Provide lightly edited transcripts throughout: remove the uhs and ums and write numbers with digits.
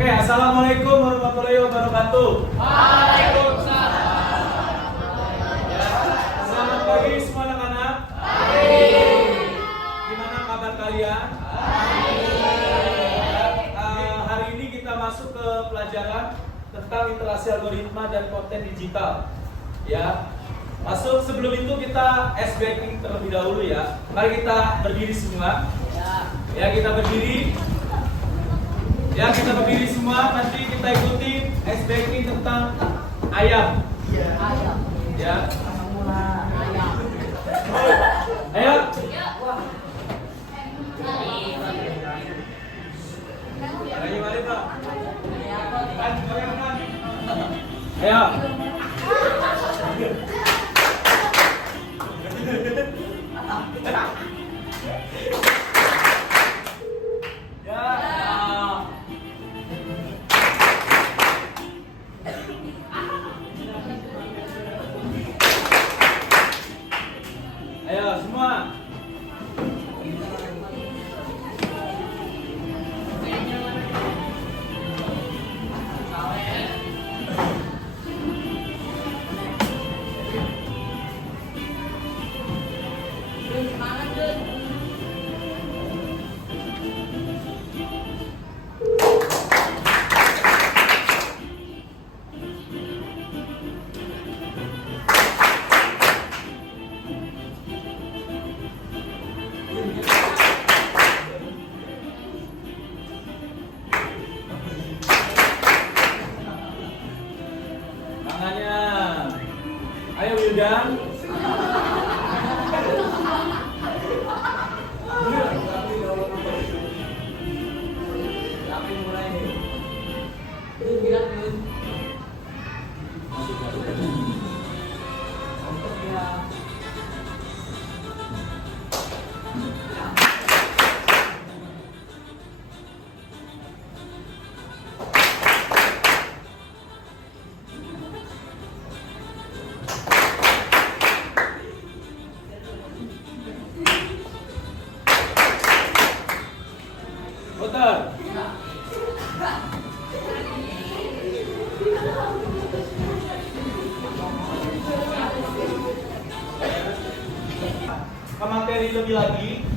Oke, assalamualaikum warahmatullahi wabarakatuh. Waalaikumsalam. Ya, selamat pagi semua anak-anak. Pagi. Gimana kabar kalian? Hari ini kita masuk ke pelajaran tentang literasi algoritma dan konten digital. Ya, masuk sebelum itu kita S-backing terlebih dahulu ya. Mari kita berdiri semua. Ya, kita berdiri. Ya, kita berdiri semua. Nanti kita ikuti S-backing tentang ayam. Ya. Ayo. Mari, Pak. Ayo. Ayo semua. Tangannya. Ayo Wildan. Tapi mulai nih. Putar. Ke materi lebih lagi,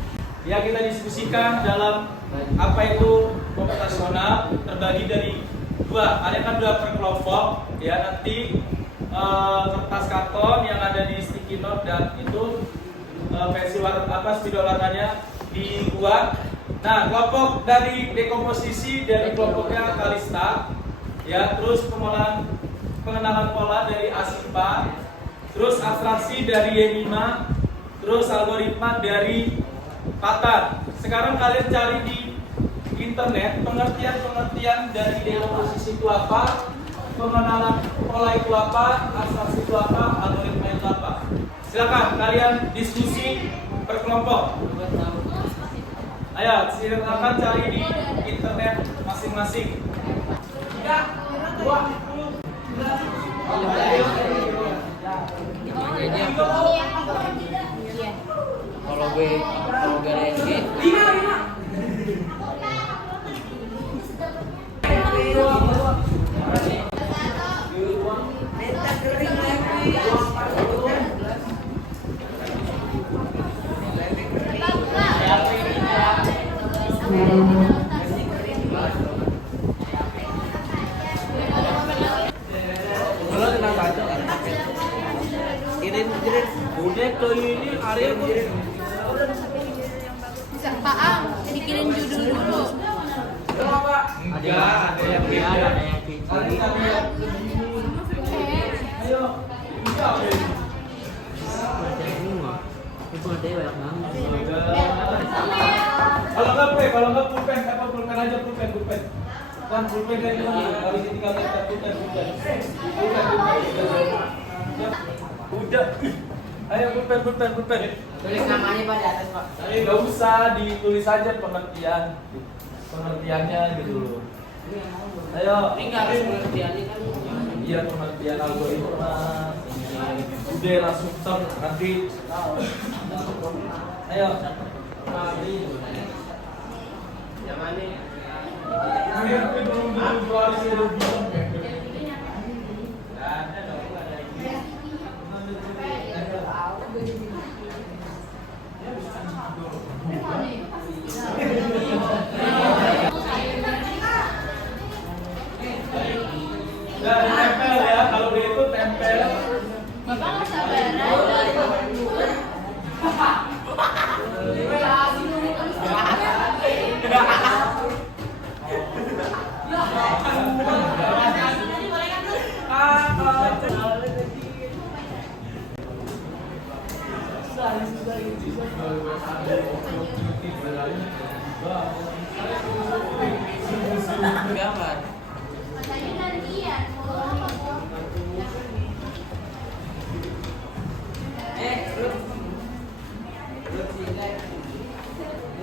ya kita diskusikan dalam apa itu komputasional terbagi dari dua. Ada kan dua per kelompok, ya nanti kertas karton yang ada di sticky note dan itu versi spidol warnanya dibuat. Nah, kelompok dari dekomposisi dari kelompoknya Kalista, ya, terus pengenalan pola dari Asipa, terus abstraksi dari Yenima, terus algoritma dari Patan. Sekarang kalian cari di internet pengertian dari dekomposisi itu apa, pengenalan pola itu apa, abstraksi itu apa, algoritma itu apa. Silakan kalian diskusi per kelompok. Ayo, silakan cari di internet masing-masing. Kalau gue RSG udah ke ini area Bisa Pak Am, dikirim judul dulu. Ada yang beda, ada yang Ayo, kalau nggak pulpen, apa pulpen aja pulpen. Kan pulpen dari mana? Kali ini tinggal pulpen. Udah. Ayo pulpen. tulis namanya Pak di atas Pak. Nggak usah ditulis aja pengertiannya gitu loh. Ayo. Ini nggak harus pengertiannya kan. Iya, pengertian algoritma. Udah langsung nanti. Ayo. Yang mana? Belum Nah, tempel ya, kalau dia itu tempel. Bapak nggak sabaran. Gambar. Matanya gantian. Oh,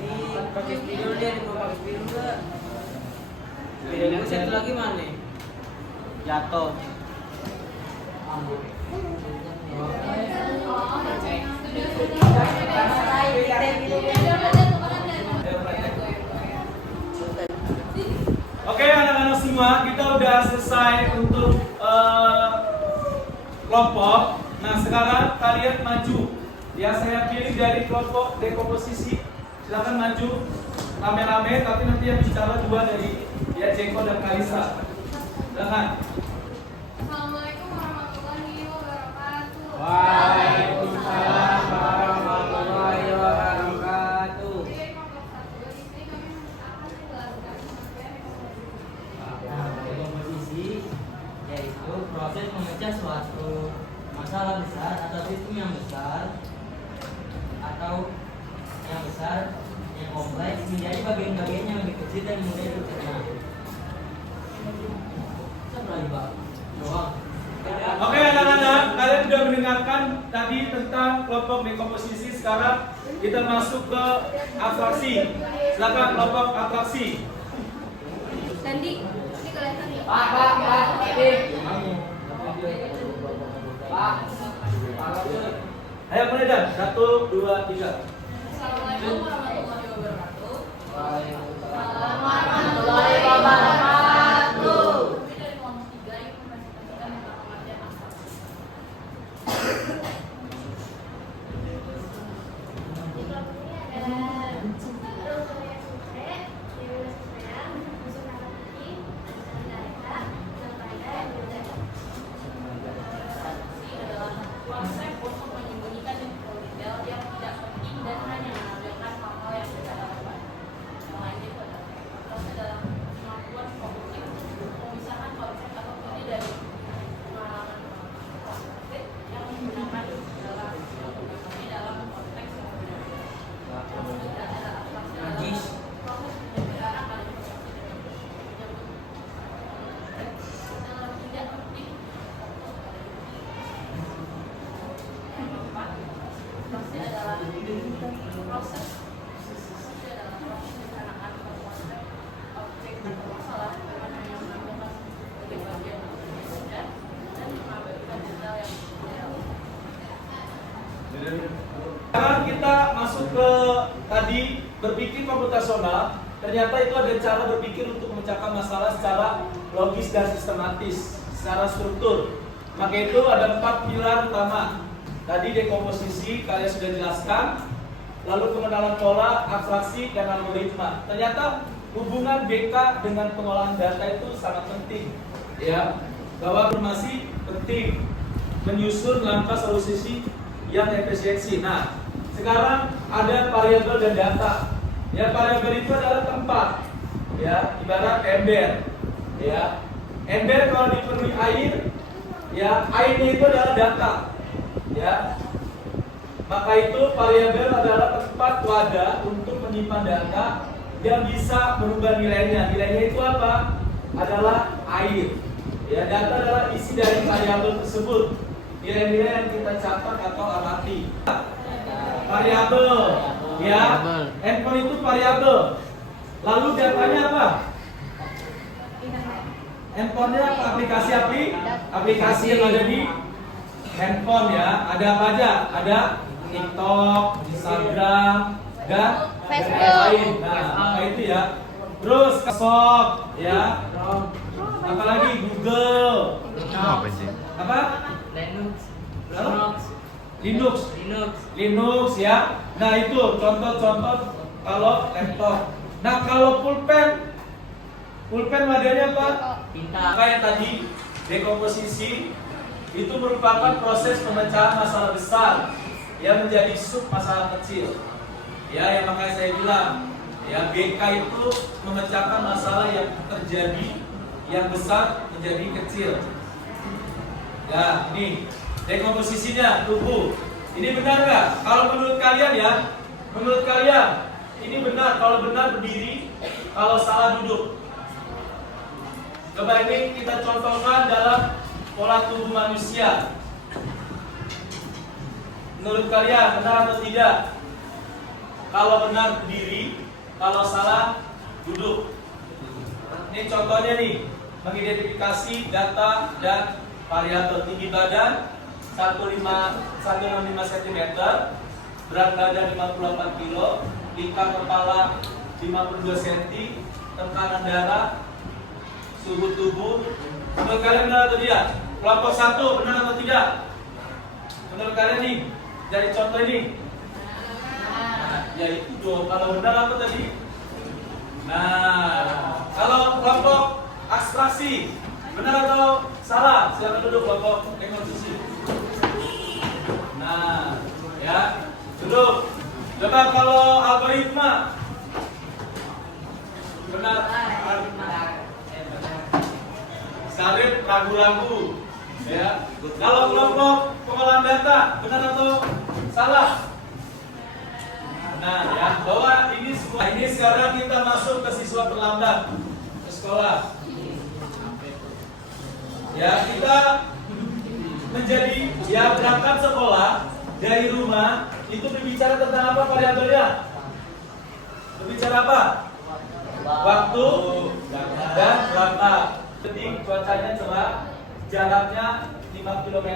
Ini pakai spidol dia, mau pakai spidol enggak? Spidol satu lagi mana? Jatuh. Oke anak-anak semua, kita udah selesai untuk kelompok. Nah sekarang kalian maju. Ya saya pilih dari kelompok dekomposisi. Silakan maju rame-rame, tapi nanti yang bicara dua dari ya Jeko dan Kalisa. Silakan. Assalamualaikum warahmatullahi wabarakatuh. Waalaikumsalam warahmatullahi wabarakatuh. Komposisi yaitu proses memecah suatu masalah besar atau sistem yang besar atau yang besar yang kompleks menjadi bagian-bagian yang lebih kecil dan mudah dicerna. Oke anak-anak, kalian sudah mendengarkan tadi tentang kelompok dekomposisi. Sekarang kita masuk ke atraksi. Silakan kelompok atraksi. Sandi, ini kelihatan ya? Pak, Ayo mulai dan 1, 2, 3. Assalamualaikum warahmatullahi wabarakatuh. warahmatullahi wabarakatuh. Kami dari kelompok 3 yang mempresentasikan tentang pengertian abstraksi. Di kelompok ini ada Dr. Yasudre, Dewi Lestria, Yusuf Narati, Anissa Nareka, dan Faida Abstraksi adalah konsep untuk menyembunyikan info detail yang tidak penting dan hanya menampilkan hal-hal yang tidak relevan. Selain itu adalah proses dalam kemampuan kognitif untuk memisahkan konsep atau ide dari pengalaman konsep yang digunakan dalam konteks yang berbeda. Kemudian ada abstraksi adalah proses penyederhanaan kalimat dalam tidak penting. Proses adalah proses perencanaan konsep objek atau masalah dengan hanya menampilkan sebagai bagian berbeda dan mengabaikan detail yang ideal. Sekarang kita masuk ke tadi berpikir komputasional. Ternyata itu ada cara berpikir untuk memecahkan masalah secara logis dan sistematis, secara struktur. Maka itu ada 4 pilar utama. Tadi dekomposisi kalian sudah jelaskan, lalu pengenalan pola, abstraksi, dan algoritma. Ternyata hubungan BK dengan pengolahan data itu sangat penting, ya. Bahwa informasi penting, menyusun langkah solusi yang efisiensi. Nah, sekarang ada variabel dan data. Ya, variabel itu adalah tempat, ya, ibarat ember, ya. Ember kalau dipenuhi air, ya, airnya itu adalah data. Ya, maka itu variabel adalah tempat wadah untuk menyimpan data yang bisa merubah nilainya. Nilainya itu apa? Adalah air. Ya, data adalah isi dari variabel tersebut. Nilai-nilai yang kita catat atau amati. Variabel, ya. Handphone itu variabel. Lalu datanya apa? Handphonenya apa? Aplikasi yang ada di handphone, ya. Ada apa aja? Ada TikTok, Instagram, dan Facebook. lain-lain. Nah, maka itu ya. Terus Microsoft, ya. Chrome, Apalagi Google. Apa sih? Apa? Linux, Halo? Linux, Linux. Linux. Linux ya. Nah itu contoh-contoh kalau laptop. Nah kalau pulpen modelnya apa? Tinta. Apa yang tadi dekomposisi itu merupakan proses pemecahan masalah besar yang menjadi sub masalah kecil. Ya, yang makanya saya bilang ya BK itu memecahkan masalah yang terjadi yang besar menjadi kecil. Ya, ini dekomposisinya tubuh. Ini benar nggak? Kalau menurut kalian ya, menurut kalian ini benar. Kalau benar berdiri, kalau salah duduk. Coba ini kita contohkan dalam pola tubuh manusia. Menurut kalian benar atau tidak? Kalau benar berdiri, kalau salah duduk. Ini contohnya nih, mengidentifikasi data dan variabel. Tinggi badan 165 cm, berat badan 58 kg, lingkar kepala 52 cm, tekanan darah, suhu tubuh. Menurut kalian benar atau tidak? Kelompok 1 benar atau tidak? Menurut kalian nih, dari contoh ini? Ya itu dong, kalau benar apa tadi? Nah, kalau kelompok abstraksi benar atau salah? Silakan duduk kelompok dekomposisi. Nah, ya, duduk. Coba kalau algoritma benar. Sarip ragu-ragu, ya. Kalau kelompok pengolahan data benar atau salah? Nah, ya, bahwa ini semua. Ini sekarang kita masuk ke siswa terlambat ke sekolah. Ya, kita menjadi ya berangkat sekolah dari rumah itu berbicara tentang apa variabelnya? Berbicara apa? Waktu dan berangkat. Jadi cuacanya cerah, jaraknya 5 km,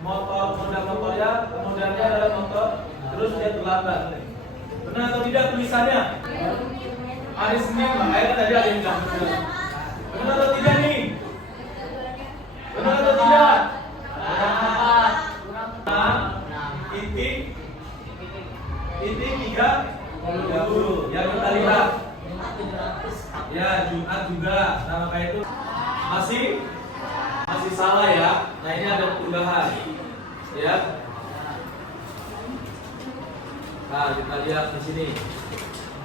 moda motornya, kemudiannya adalah motor, terus dia terlambat. Benar atau tidak tulisannya? Hari Senin, makanya tadi ada yang bilang benar atau tidak nih? Benar atau tidak? Titik 30. Yang kita lihat. Ya, Jumat juga. Nah, maka itu masih salah ya. Nah, ini ada perubahan. Ya. Nah, kita lihat di sini.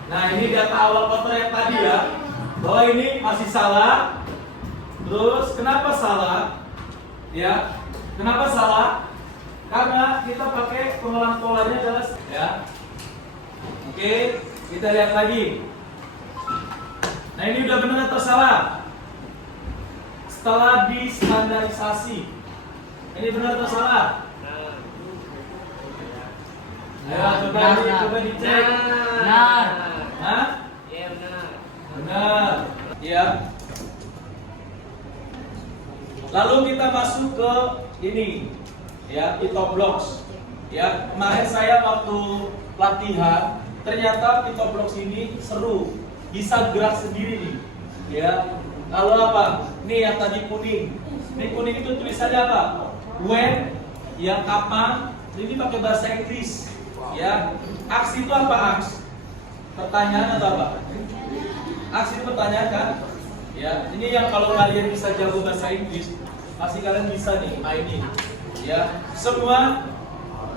Nah, ini data awal kotor yang tadi ya. Bahwa ini masih salah. Terus kenapa salah? Ya. Kenapa salah? Karena kita pakai pengolahan polanya jelas ya. Oke, kita lihat lagi. Nah, ini udah benar atau salah? Setelah distandarisasi, ini benar atau salah? Ayo coba dicek. Benar. Hah? Iya benar. Benar. Ya. Lalu kita masuk ke ini, ya, Pitoblocks. Ya, kemarin saya waktu latihan, ternyata Pitoblocks ini seru. Bisa gerak sendiri nih, ya. Lalu apa? Nih yang tadi kuning. Ini kuning itu tulisannya apa? When, yang kapan? Ini pakai bahasa Inggris, ya. Aksi itu apa aks? Pertanyaan atau apa? Aksi itu pertanyaan kan? Ya. Ini yang kalau kalian bisa jago bahasa Inggris, pasti kalian bisa nih mainin, ya.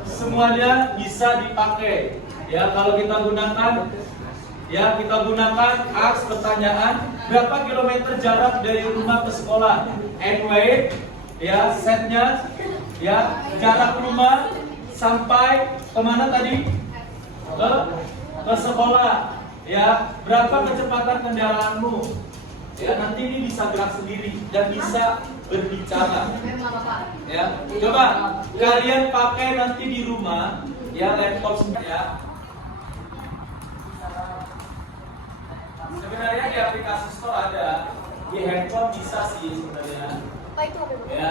Semuanya bisa dipakai, ya. Kalau kita gunakan. Ya, kita gunakan aks pertanyaan berapa kilometer jarak dari rumah ke sekolah, and weight, ya, setnya, ya, jarak rumah sampai kemana tadi? Ke sekolah, ya, berapa kecepatan kendaraanmu? Ya, nanti ini bisa gerak sendiri dan bisa berbicara. Ya, coba kalian pakai nanti di rumah, ya, laptop ya. Sebenarnya di aplikasi store ada, di handphone bisa sih sebenarnya. Ya.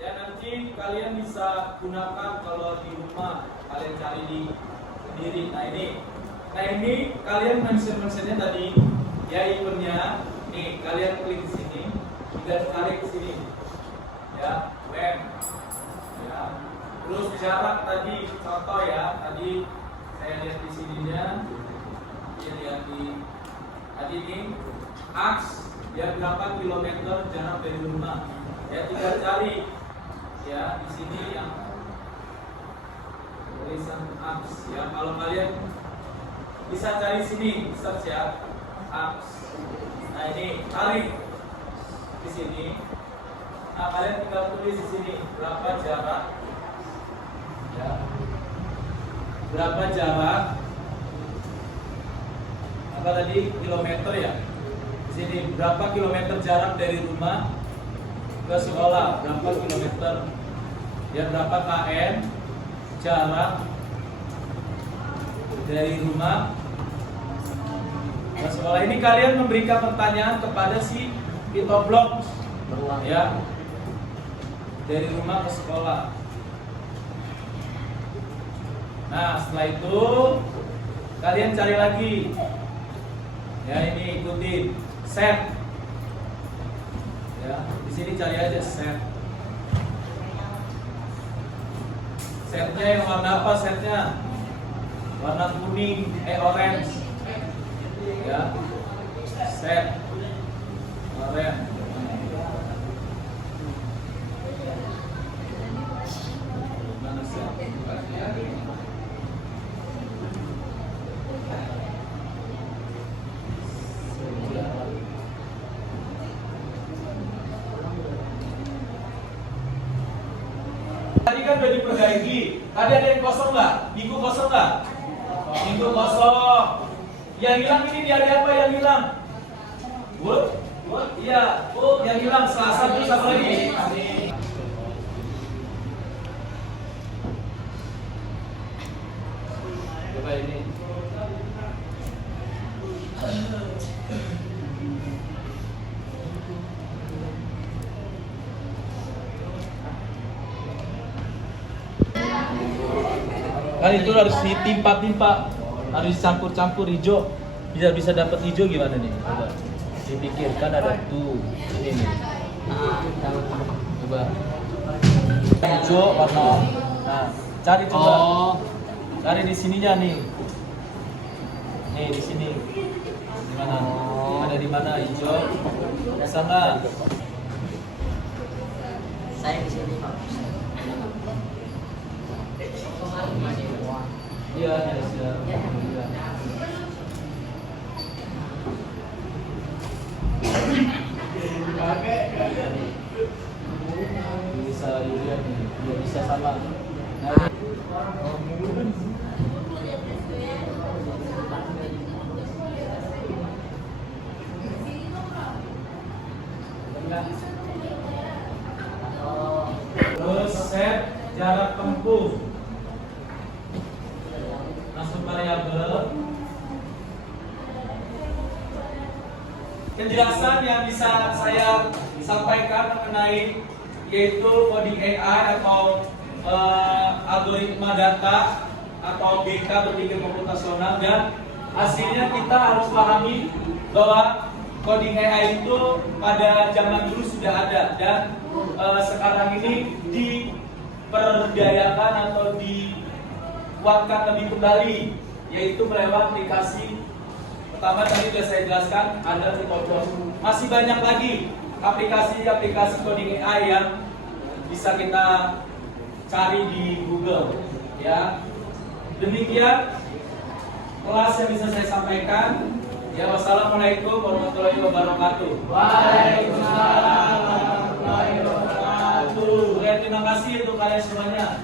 Ya, nanti kalian bisa gunakan kalau di rumah kalian cari di sendiri. Nah ini kalian mention-mentionnya tadi ya eventnya. Nih kalian klik di sini dan tarik ke sini ya, bam ya. Terus jarak tadi contoh ya, tadi saya lihat di sininya, dia lihat di tadi ini aks ya, berapa kilometer jarak dari rumah ya, tinggal cari ya di sini yang tulisan aks ya. Kalau kalian bisa cari sini search ya, aks. Nah ini tarik di sini. Nah kalian tinggal tulis di sini berapa jarak ya, berapa jarak apa tadi kilometer ya. Di sini berapa kilometer jarak dari rumah ke sekolah, berapa kilometer ya, berapa km jarak dari rumah ke sekolah. Ini kalian memberikan pertanyaan kepada si Pitoblog ya, dari rumah ke sekolah. Nah setelah itu kalian cari lagi ya, ini ikutin set ya, di sini cari aja set. Setnya yang warna apa? Setnya warna kuning, orange ya, set orange. Mana set? Tadi kan udah diperbaiki. Tadi ada yang kosong nggak? Minggu kosong nggak? Minggu kosong. Yang hilang ini di hari apa yang hilang? Iya. Yang hilang Selasa terus apa lagi? Coba ini. Kan itu harus ditimpa-timpa, harus dicampur-campur hijau. Bisa dapat hijau gimana nih? Coba dipikirkan, ada tuh ini nih. Coba hijau warna. Nah, cari coba. Cari di sininya nih. Nih di sini. Di mana? Ada di mana hijau? Bisa nggak? Saya di sini Pak. Iya, siap. Bisa dilihat nih, dia bisa sama. Nah, terus set jarak tempuh. Masuk variabel. Penjelasan yang bisa saya sampaikan mengenai yaitu coding AI atau algoritma data atau BK, berpikir komputasional, dan hasilnya kita harus pahami bahwa coding AI itu pada zaman dulu sudah ada dan sekarang ini diperdayakan atau dikuatkan lebih kembali, yaitu melewat aplikasi. Pertama tadi sudah saya jelaskan ada Pitoblog. Masih banyak lagi aplikasi-aplikasi coding AI yang bisa kita cari di Google. Ya, demikian kelas yang bisa saya sampaikan. Ya, wassalamualaikum warahmatullahi wabarakatuh. Waalaikumsalam warahmatullahi wabarakatuh. Terima kasih untuk kalian semuanya.